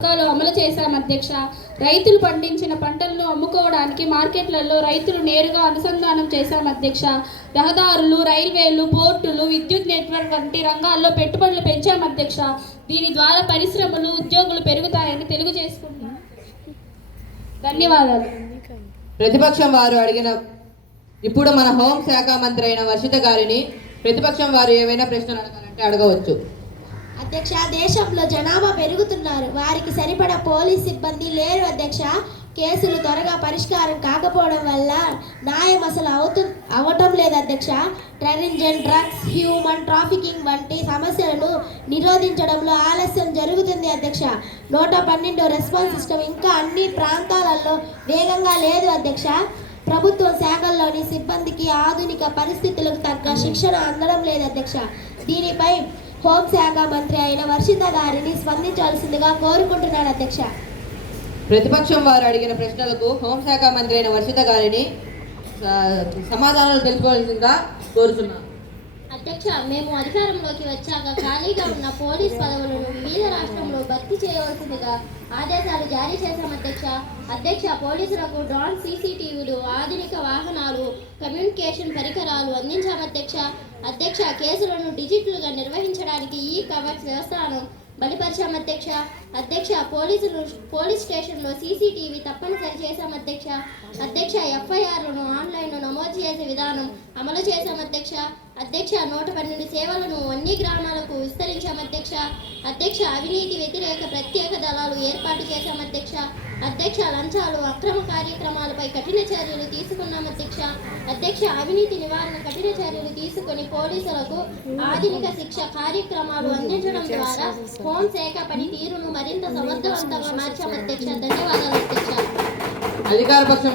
అమలు చేశాం అధ్యక్ష. రైతులు పండించిన పంటలను అమ్ముకోవడానికి మార్కెట్లలో రైతులు నేరుగా అనుసంధానం చేశాం అధ్యక్ష. రహదారులు, రైల్వేలు, పోర్టులు, విద్యుత్ నెట్వర్క్ వంటి రంగాల్లో పెట్టుబడులు పెంచాం అధ్యక్ష. దీని ద్వారా పరిశ్రమలు, ఉద్యోగులు పెరుగుతాయని తెలుగుచేసుకుంటున్నాం. ధన్యవాదాలు. ప్రతిపక్షం వారు అడిగిన ఇప్పుడు మన హోంశాఖ మంత్రి అయిన వర్షిత గారిని ప్రతిపక్షం వారు ఏమైనా ప్రశ్నలు అడగాలంటే అడగవచ్చు. అధ్యక్ష, దేశంలో జనాభా పెరుగుతున్నారు, వారికి సరిపడా పోలీస్ సిబ్బంది లేరు అధ్యక్ష. కేసులు త్వరగా పరిష్కారం కాకపోవడం వల్ల న్యాయం అసలు అవటం లేదు అధ్యక్ష. టెర్రరిజం, డ్రగ్స్, హ్యూమన్ ట్రాఫికింగ్ వంటి సమస్యలను నిరోధించడంలో ఆలస్యం జరుగుతుంది అధ్యక్ష. 112 రెస్పాన్స్ సిస్టమ్ ఇంకా అన్ని ప్రాంతాలలో వేగంగా లేదు అధ్యక్ష. ప్రభుత్వ శాఖల్లోని సిబ్బందికి ఆధునిక పరిస్థితులకు తగ్గ శిక్షణ అందడం లేదు అధ్యక్ష. దీనిపై హోంశాఖ మంత్రి అయిన వర్షిత గారిని స్పందించాల్సిందిగా కోరుకుంటున్నాను అధ్యక్ష. ప్రతిపక్షం వారు అడిగిన ప్రశ్నలకు హోంశాఖ మంత్రి అయిన వర్షిత గారిని సమాధానాలు తెలుసుకోవాల్సిందిగా కోరుతున్నాను. అధ్యక్ష, మేము అధికారంలోకి వచ్చాక ఖాళీగా ఉన్న పోలీస్ పదవులను వివిధ రాష్ట్రంలో భర్తీ చేయవలసిందిగా ఆదేశాలు జారీ చేశాం అధ్యక్ష. పోలీసులకు డ్రోన్, సీసీటీవీలు, ఆధునిక వాహనాలు, కమ్యూనికేషన్ పరికరాలు అందించాం అధ్యక్ష. కేసులను డిజిటల్గా నిర్వహించడానికి ఈ కవర్స్ వ్యవస్థను బలిపరిచాం అధ్యక్ష. పోలీస్ స్టేషన్లో సీసీటీవీ తప్పనిసరి చేశాం అధ్యక్ష. ఎఫ్ఐఆర్లను ఆన్లైన్లో నమోదు చేసే విధానం అమలు చేశాం అధ్యక్ష. 112 సేవలను అన్ని గ్రామాలకు విస్తరించాం అధ్యక్ష. అవినీతి వ్యతిరేక ప్రత్యేక దళాలు ఏర్పాటు చేశాం అధ్యక్ష. లంచాలు, అక్రమ కార్యక్రమాలపై కఠిన చర్యలు తీసుకున్నాం అధ్యక్ష. అవినీతి నివారణ కఠిన చర్యలు తీసుకుని పోలీసులకు ఆధునిక శిక్ష కార్యక్రమాలు అందించడం ద్వారా హోంశాఖ పనితీరును మరింత సమర్థవంతంగా మార్చాం అధ్యక్ష. ధన్యవాదాలు అధ్యక్ష. అధికార పక్షం